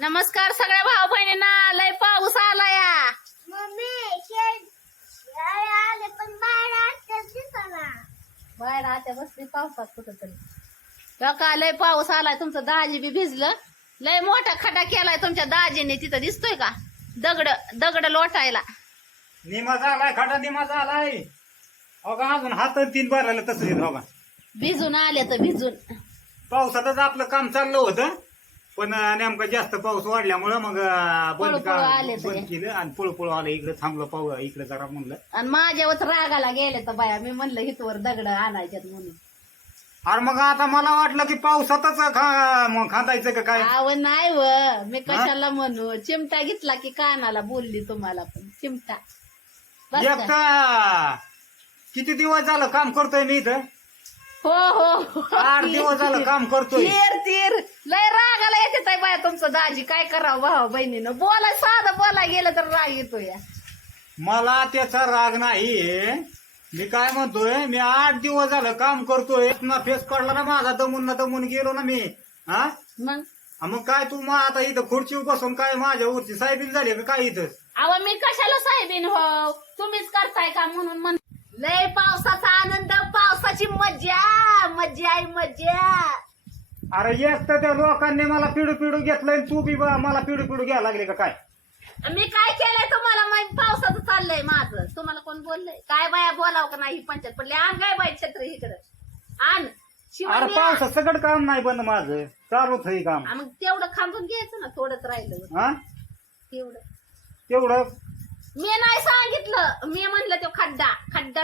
नमस्कार सगळ्या भाऊ बहिणींना. लय पाऊस आला या. बाहेर आता बसली पावसात कुठंतरी. का लय पाऊस आलाय. तुमचं दाजी बी भिजलं. लय मोठा खड्डा केलाय तुमच्या दाजीने. तिथं दिसतोय का दगड दगड लोटायला. निमा झालाय खडा निमा झालाय. अगं अजून हात 3 भरलेलं तसं येत बघा. भिजून आले तर भिजून. पावसातच आपलं काम चाललं होतं पण नेमका जास्त पाऊस वाढल्यामुळं मग पळू आले तरी. बंद केलं आणि पळू आलं. इकडे थांबलं पाऊस इकडे जरा म्हणलं. आणि माझ्यावर रागाला गेले तर बाया. मी म्हणलं हितवर दगड आणायच्यात म्हणून. अरे मग आता मला वाटलं की पावसातच खांदायचं का काय. आव नाही व मी कशाला म्हणू. चिमटा घेतला की कानाला बोलली तुम्हाला पण चिमटा. बस का? एकटा किती दिवस झालं काम करतोय मी इथं. हो हो 8 दिवस झालं काम करतोय. तीर लय रागाला येते ताई बाया तुमचं दाजी. काय करावं भाऊ बहिणीनं. बोलाय साधं बोलाय गेलं तर राग येतो या. मला त्याचा राग नाही. मी काय म्हणतोय मी 8 दिवस झालं काम करतोय. ना फेस काढला ना माझा दमून गेलो ना मी. हा मग काय तू मग आता इथं खुर्चीवर बसून काय माझ्या वरची साहेबीन झाली का काय इथं. अहो मी कशाला साहेबीन हो. तुम्हीच करताय का म्हणून म्हण. लय पावसाचा आनंद. पावसाची मजा मजा आहे मजा. अरे एक तर त्या लोकांनी मला पिडू घेतलंय तू बी मला पिडू घ्यायला लागले का काय. मी काय केलंय तुम्हाला माहिती. पावसाचं चाललंय माझं. तुम्हाला कोण बोललंय काय बाया बोलावं का नाही. पंचायत पडली. आण काय बाई छत्री इकडं आण. अरे पावसात सगळं काम नाही बंद माझं चालूच आहे काम. मग तेवढं खांबून घ्यायचं ना. थोडंच राहिलं हा तेवढं. तेवढं मी नाही सांगितलं. मी म्हणलं तो खड्डा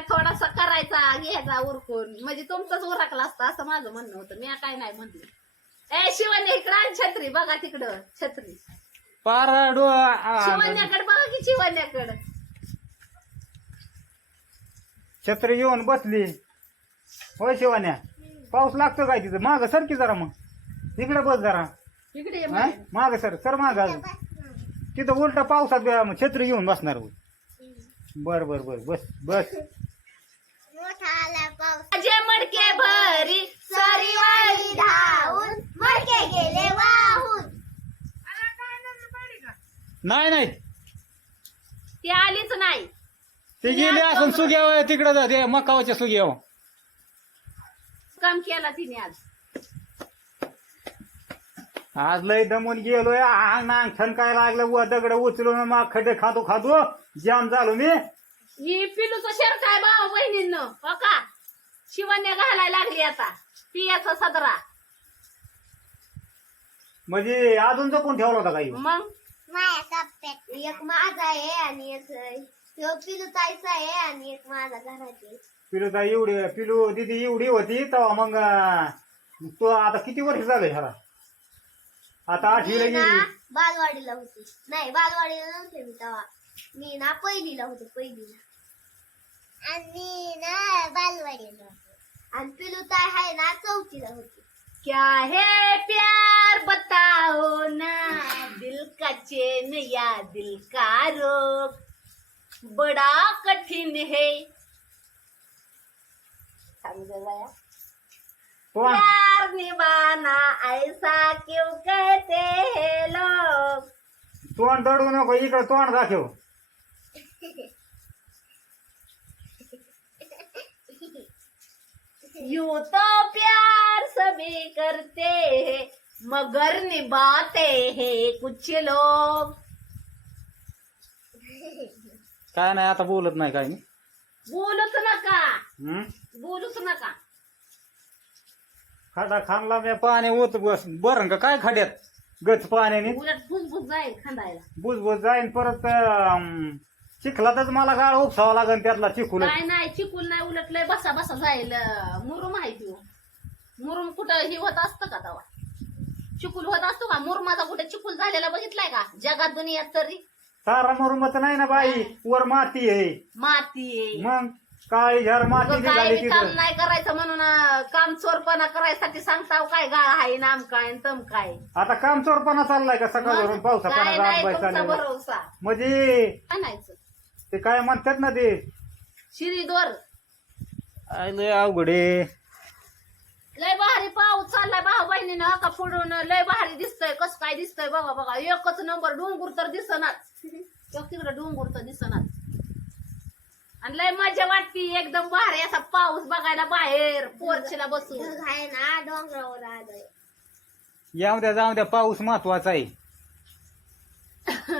थोडासा करायचा घ्यायचा उरकून. म्हणजे तुमचंच उरकला असतं असं माझं म्हणणं होतं. मी काय नाही म्हणलं. ए शिवण्या इकडं आण छत्री. बघा तिकडं छत्री. शिवण्याकडे बघा की शिवण्याकडं. छत्री येऊन बसली. होय शिवान्या पाऊस लागतो काय तिथं. माग सर की जरा मग इकडे बस जरा. इकडे ये हा? माग सर माग अजून. तिथं उलटा पावसात छत्री घेऊन बसणार. बर बस. माझे मडके भरी सारी वाळी धावून मडके गेले वाहून. नाही ती आलीच नाही. ते गेले असून सुग्याव तिकडे ते मकावाच्या सुग्याव. काम केला तिने आज लय दमून गेलोय. अंग ठणकाय लागलं. व दगड उचलून मग खड्डे खातो जाम झालो मी. ही पिलूचं शेर काय भाऊ बहिणींनो हो का. शिवण्या घालायला लागली आता पियाचा सदरा. म्हणजे अजून जपून ठेवला होता काही. मग एक माझा आहे आणि एक पिलू ताईचा आहे आणि एक माझा घराची. पिलू दिदी एवढी होती तेव्हा मग तो आता किती वर्ष झालं ह्याला. आता 8वीला गेली. बालवाडीला होती. नाही बालवाडीला नव्हते मी तेव्हा. मी ना पहिलीला होते पहिलीला. आणि ना बालवाडीला होते. आणि पिलू ताई आहे ना 4थीला होती. क्या है प्यार बताओ ना. दिल का चैन या दिल का रोग बड़ा कठिन है. प्यार निभाना ऐसा क्यों कहते हैं लोग. तोंड दडू नको. इकडे तोंड दाखव. यूं तो प्यार सभी करते हैं मगर निभाते हैं कुछ लोग. काय नाही आता बोलत नाही काय. बोलूच नका. खडा खाणला मी पाणी होत बस बरं का काय खड्यात गच पाण्याने उलट भुसभुस जाईल खांदायला. बुजबुज जाईन परत. चिखलातच मला गाळ उपसावा लागेल त्यातला चिखूल. काय नाही चिकूल नाही. उलट लय बसा जाईल. मुरुम आहे तो. मुरुम कुठं हे होत असतं का तेव्हा. चिकूल होत असतो का. मुरुमाचा कुठे चिकूल झालेला बघितलाय का जगात दुनियात तरी. सारा मरुमत नाही ना बाई. वर माती आहे. माती मग काळी झर माती काय निघाली बी काम तिथं. नाही करायचं म्हणून काम चोरपणा करायसाठी सांगताव काय गाळ आहे नाम काय आणि तम काय. आता काम चोरपणा चाललाय का सकाळवरून पावसा काय पाण्याचा नाही अभ्यास तुमचा चाललेला. भरोसा. म्हणजे आणायचं ते काय म्हणतात ना ते शिरीदोर. लय अवघड आहे. लय भारी पाऊस चाललाय भाऊ बहिणीनं का पुढून लय भारी दिसतंय कसं काय दिसतंय बघा बघा एकच नंबर डोंगर तर दिसनाच तिकडे डोंगर तर दिसनाच आणि लय मजा वाटती एकदम भारी असा पाऊस बघायला बाहेर पोर्चला बसून ढग आहे ना डोंगरावर आलंय. येऊ द्या जाऊ द्या पाऊस महत्वाचा आहे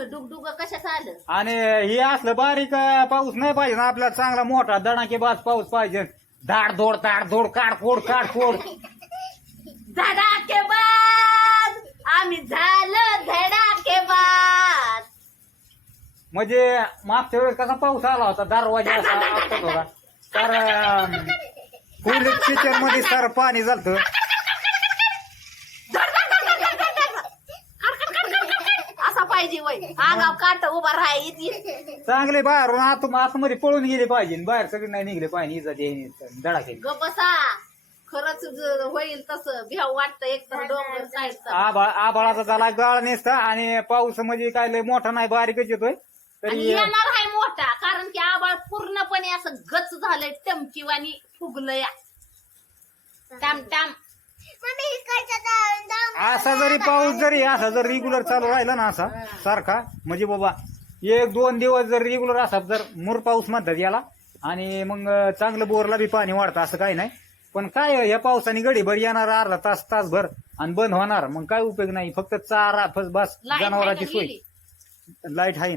डुगडुग कशाच आलं आणि हे असलं बारीक पाऊस नाही पाहिजे ना आपल्याला चांगला मोठा दणाकेबाज पाऊस पाहिजे धाडधोड ताडधोड काडखोड काडखोड धडाकेबाज आम्ही झालं धडाकेबाज म्हणजे मागच्या वेळेस कसा पाऊस आला होता दरवाजा असा आपटत होता तर फुल किचन मध्ये सारं पाणी झालं असा पाहिजे वय आगाव काट उभा राहायची चांगले बाहेरून आतमध्ये पळून गेले पाहिजे बाहेर सगळे नाही निघले पाहिजे इजा धडाके ग बसा खरंच होईल तसं भ्याव वाटतं एक तर डोंगर साईडचा आभाळाचा झाला गाळ नेसता आणि पाऊस म्हणजे काय लय मोठा नाही बारीकच येतोय आणि तरी येणार आहे मोठा कारण की आबाळ पूर्णपणे असं गच झालंय टमकीवानी फुगलंय टाम टाम मम्मी इकडच्या जाऊन असा जरी पाऊस जरी असा जर रेग्युलर चालू राहिला ना असा सारखा म्हणजे बाबा 1-2 दिवस जर रेग्युलर असा जर मूर पाऊस म्हणतात याला आणि मग चांगलं बोरला बी पाणी वाढतं असं काही नाही पण काय या पावसाने गडीभर येणार अर्धा तासभर आणि बंद होणार मग काय उपयोग नाही फक्त चारा बस जनावरांची सोय लाईट आहे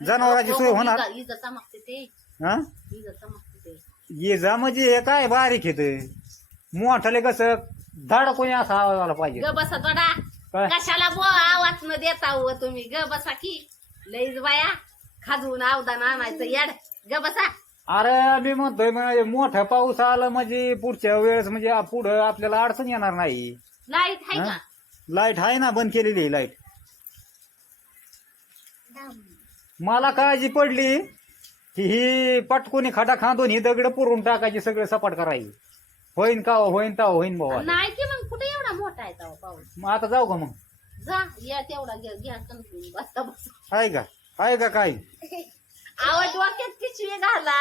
जनावरांची सोय होणार इजा चमकते ते हा इजा चमकते ते ये जा म्हणजे हे काय बारीक येत मोठाले कसं धड कोणी असा आवाज आला पाहिजे ग बसा गडा काय? कशाला आवाज न देता हो तुम्ही ग बसा की लईच बाया खाजवून अवदान आणायचं याड ग बसा अरे मी म्हणतोय म्हणजे मोठा पाऊस आला म्हणजे पुढच्या वेळेस म्हणजे पुढं आपल्याला अडचण येणार नाही लाईट आहे का लाईट आहे ना बंद केलेली लाईट मला काळजी पडली की ही पटकोनी खडा खांदून ही दगड पुरून टाकायची सगळं सपाट करायची होईन का होईन का होईन बाबा नाही की मग कुठे एवढा मोठा आहे तेव्हा पाऊस मग आता जाऊ का मग जा या तेवढा घ्या समजून बसता बस आहे का काय आवड वाक्यात पिशवी घाला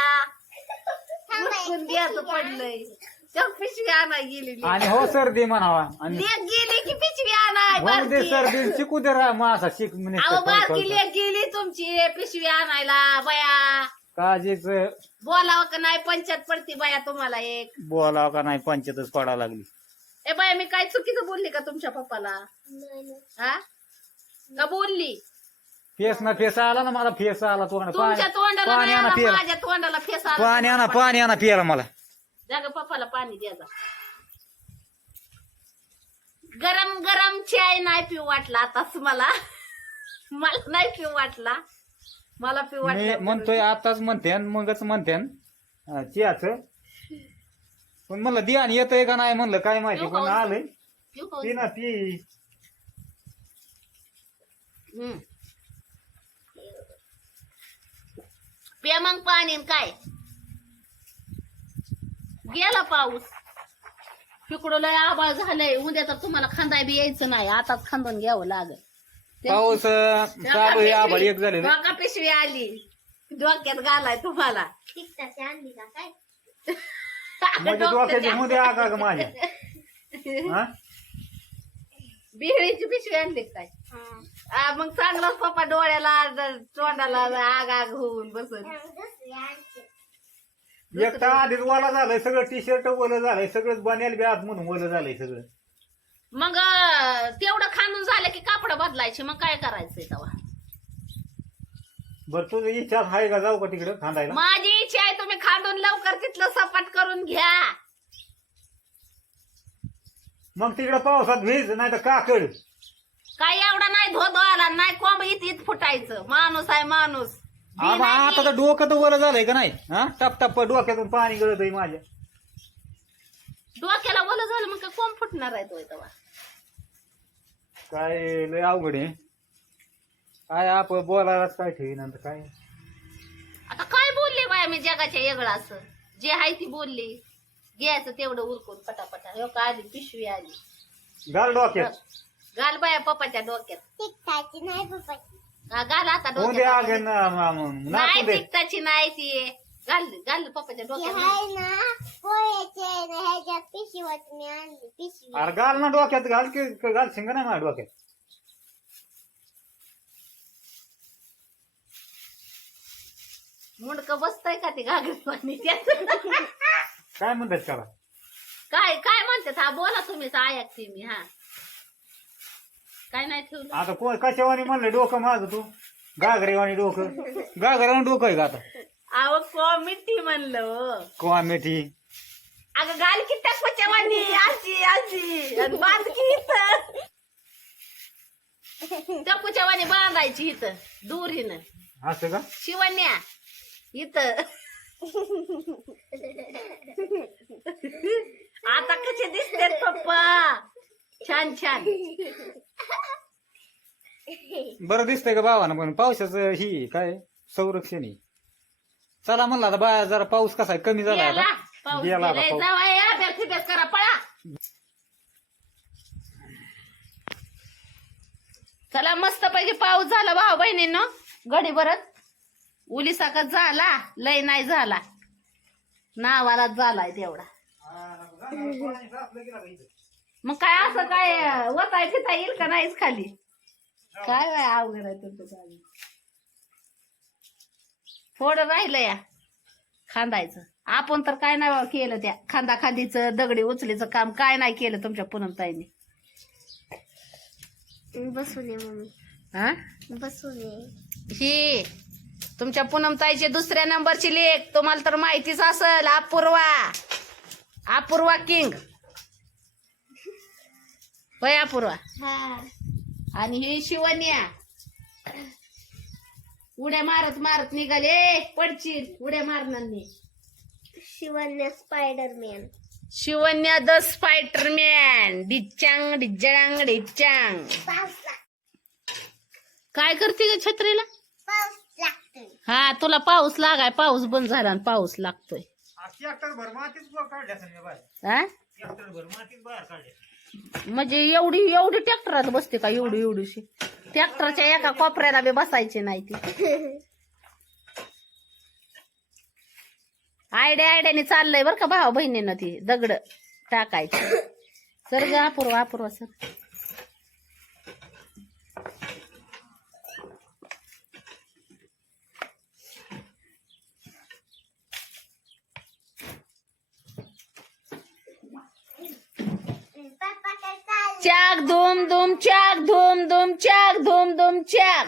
उचकून घ्यायचं पडलंय त्या पिशवी आणाय गेली आणि हो सर्दी म्हणावा आणि लेक गेली की पिशवी आणाय हो दे बारकी. सर्दी शिकू दे रा मग असा शिक अहो बारकी लेक गेली तुमची पिशवी आणायला बया काळजीच बोलावं का नाही पंचायत पडती बया तुम्हाला एक बोलावं का नाही पंचायतच पडा लागली ए बाया मी काय चुकीचं बोलली का तुमच्या पप्पाला हा का बोलली फेस ना फेस आला ना मला फेस आला तोंड तुमच्या तोंडाला पाणी नाही आणा आला, पियाला माझ्या तोंडाला फेस आला. पाणी आणा पियाला मला जा ग पप्पाला पाणी द्या जा. गरम गरम चाय नाही पिऊ वाटला आताच मला नाही पिऊ वाटला मला पिऊ मी वाटलं म्हणतोय आताच म्हणते मगच म्हणते चियाच पण म्हणलं ध्यान येतंय का नाही म्हणलं काय माहिती पण आलंय पिऊ का? ती ना ती हम्म. प्या मग पाणी न काय गेला पाऊस तिकडं लय आबाळ झालंय उद्या तर तुम्हाला खांदाय बी यायचं नाही आताच खांदून घ्यावं लागल पाऊस चालू आहे आभाळ एक झालेलं डोका पिशवी आली डोक्यात घालाय तुम्हाला तिकटाची आणली का काय म्हणजे डोक्याच्या मध्ये आगा ग माझ्या हा? बिहळीची पिशवी आणली काय मग चांगलाच पप्पा डोळ्याला तोंडाला आग आग होऊन बसून एक तर आधीच ओला झालंय सगळं टी शर्ट ओलं झालंय सगळंच बनेल बी आत म्हणून ओलं झालंय सगळं मग तेवढं खांदून झालं की कापड बदलायचे मग काय करायचंय तेव्हा बरं तुझं इच्छा आहे का जाऊ का तिकडं खांदायला माझी इच्छा आहे तुम्ही खांदून लवकर तिथलं सपाट करून घ्या मग तिकडं पावसात भिज नाही तर काकड काय एवढा नाही धोधो आला नाही कोंब इत फुटायचं माणूस आहे माणूस बी नाही आता तर डोकं तर ओलं झालंय का नाही हा टप टप डोक्यातून पाणी गळत आहे माझ्या डोक्याला ओलं झालं मग काय कोंब फुटणार आहे तो तेव्हा काय लय अवघड आहे काय आपण बोलायलाच काय ठेवी काय आता काय बोलले बाया मी जगाच्या वेगळं असं जे आहे ती बोलली घ्यायचं तेवढं उरकून पटापटा हो का आली पिशवी आली घाल डोक्यात घाल बाया पप्पाच्या डोक्यात तिकटाची नाही पप्पाची घाल आता होऊन दे डोक्यात आग नाही नाचून दे तिकटाची नाही ती घाल पप्पाच्या डोक्यात. हाय ना पोह्याचे ना ह्याच्यात पिशवीत मी आणली पिशवी. अरे घाल ना डोक्यात, घाल की घाल शिंग नाही माझ्या डोक्यात. मुंडकं बसतंय का ते घागरी पाणी त्यात? काय म्हणतात त्याला? काय काय म्हणतात? हा बोला तुम्हीच ऐकते मी. हा काय नाही ठेवलं. आता कशावानी म्हणलं डोकं माझं तू? गागरेवाणी डोकं, गागरेवाणी डोकं आहे का आता? अहो कॉमिटी म्हणलं. कॉमेटी. अगं घाल की टकपच्या वाणी अशी अशी आणि बांध की इथं. टकूच्या वाणी बांधायची इथं दुरीनं. असं का? शिवण्या इथं. आता कसे दिसतात पप्पा? छान छान. बरं दिसतंय का भावानं? पण पावसाचं ही काय संरक्षण आहे. चला म्हणलं आता बा जरा पाऊस कसा आहे, कमी झाला गेला आता. पाऊस गेला आता गेलाय. पाऊस. जावा या अभ्यास करा पळा. चला मस्त पैकी पाऊस झाला भाऊ बहिणींनो. गडी भरत उलीसाकच झाला, लय नाही झाला, नावालाच झालाय तेवढा. मग काय असं काय वताय फिता येईल का नाहीच खाली? काय बाय अवघड आहे तुमचं चालू. थोडं राहिलं या खांदायचं. आपण तर काय नाही केलं त्या खांदा खांदीचं दगडी उचलीचं काम काय नाही केलं तुमच्या पूनमताईने. बसून ये मम्मी, हा बसून ये. ही तुमच्या पूनमताईची दुसऱ्या नंबरची लेख तुम्हाला तर माहितीच असेल. अपूर्वा किंग होय अपूर्वा. हा आणि ही शिवन्या उड्या मारत मारत निघाले. पडशील उड्या मारणांनी. शिवण्या स्पायडरमॅन. शिवन्या द स्पायडरमॅन. डिच्चांग डिज्जांग डिच्चांग. पाऊस काय करते ग छत्रीला? लागतोय. हा तुला पाऊस लागाय. पाऊस बंद झाला आणि पाऊस लागतोय. ट्रॅक्टर भर मातीच काढल्या संध्या बाहेर. हा ट्रॅक्टर भर मातीच बाहेर काढल्या. म्हणजे एवढी ट्रॅक्टरात बसते का? एवढीशी ट्रॅक्टरच्या एका कोपऱ्याला बी बसायची नाही ती. आयड्याने चाललंय बरं का भावा बहिणीनं ती दगड टाकायची. सर ग अपूर्वा सर. चाक धूम धूम चाक धूम धूम चाक धूम धूम चाक.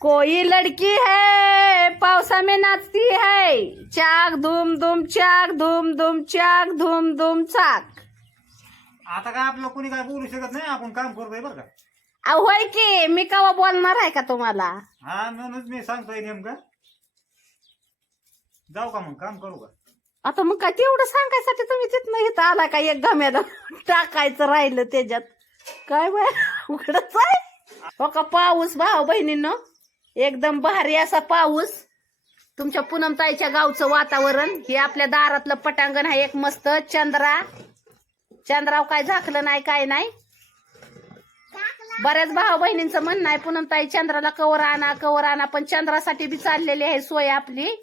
कोई लड़की है पावसा में नाचती है. चाक धूम धूम चाक धूम धूम चाक धूम धूम चाक. आता काय आपलं कोणी काय बोलू शकत नाही, आपण काम करतोय बरं का. अहो होय की मी कवा बोलणार आहे का तुम्हाला? हा म्हणूनच मी सांगतोय नेमकं. जाऊ का मग काम करू का? आता मग काय तेवढं सांगायसाठी तुम्ही तिथनं इथं आला का? एक गम्याला टाकायचं राहिलं त्याच्यात काय बाय उघडच आहे. हो का पाऊस भाऊ बहिणींनो एकदम भारी असा पाऊस. तुमच्या पूनमताईच्या गावचं वातावरण हे आपल्या दारातलं पटांगण आहे एक मस्त. चंद्राव काय झाकलं नाही काय नाही. बऱ्याच भाऊ बहिणींचं म्हणणं आहे पूनमताई चंद्राला कवर आणा पण चंद्रासाठी बी चाललेली आहे सोय आपली.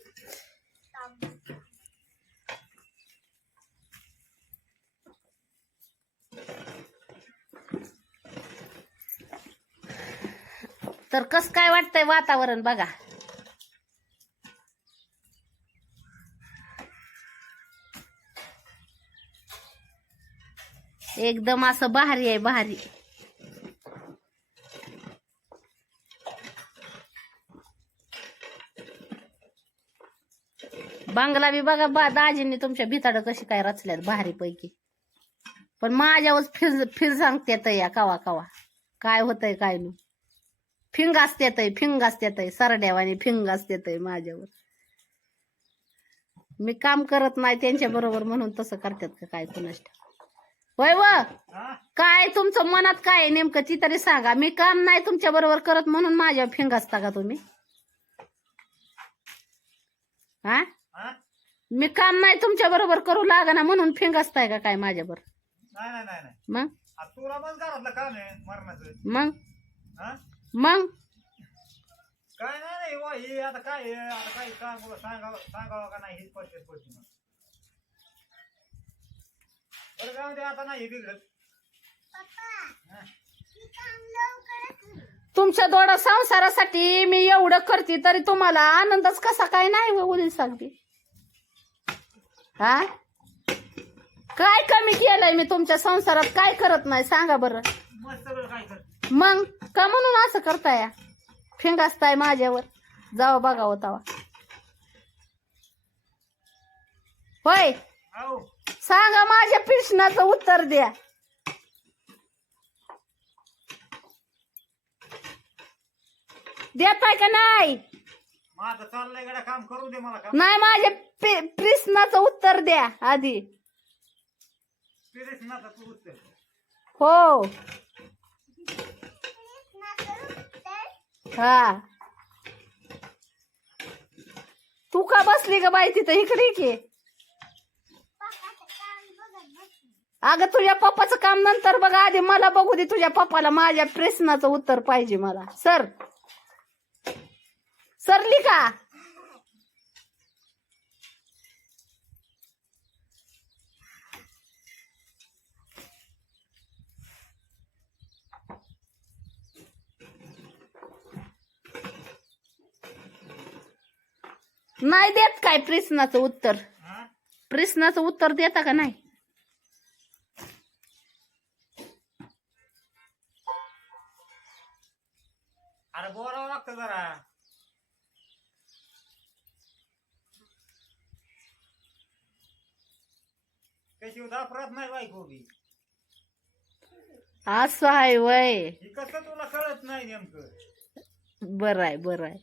तर कस काय वाटतंय वातावरण बघा. एकदम असं भारी आहे भारी. बंगला बी बघा दाजींनी तुमच्या भिताड कशी काय रचल्यात भारी पैकी. पण माझ्यावर फिर सांगतेत या कवा कवा काय होतंय काय नाही. फिंगास देतय सरड्यावानी फिंगास देतय माझ्यावर. मी काम करत नाही त्यांच्या बरोबर म्हणून तसं करतात का काय कुणास ठाऊक. होय व काय तुमचं मनात काय आहे नेमकं ती तरी सांगा. मी काम नाही तुमच्या बरोबर करत म्हणून माझ्यावर फिंगासता का तुम्ही? हा मी काम नाही तुमच्या बरोबर करू लागना म्हणून फिंगासताय का काय माझ्यावर? नाही मग तुला मग घरातलं काम आहे मरणाचं. मग काय नाही वा हे आता काय आहे, आता काही सांगावं का नाही हेच पडते मग. बरं जाऊ दे आता नाही बिघडत. हा. तुमच्या दोडा संसारासाठी मी एवढं करते तरी तुम्हाला आनंदच कसा काय नाही उदी सांगते. हा काय कमी केलंय मी तुमच्या संसारात? काय करत नाही सांगा बरं. मस्त सगळं काय कर. मग का म्हणून असं करताय? फिंगासताय माझ्यावर? जावा बघावं तवा. होय हो सांगा, माझ्या प्रश्नाचं उत्तर द्या. देताय का नाही? माझं चाललंय गड्या काम करू दे मला काम. नाही, माझ्या प्रश्नाचं उत्तर द्या आधी. पिरेस ना तू उत्तर. हो हा. तू का बसली ग बाई तिथं? इकडे की. अगं तुझ्या पप्पाचं काम नंतर बघा, आधी मला बघू दे तुझ्या पप्पाला. माझ्या प्रश्नाचं उत्तर पाहिजे मला. सरली का? नाही देत काय प्रश्नाचं उत्तर? हा प्रश्नाचं उत्तर देता का नाही? अरे बोलावं लागतं जरा. कशी दाफरत नाही बायको बी. असं आहे वय. ही कसं तुला कळत नाही नेमकं. बरं आहे बरं आहे.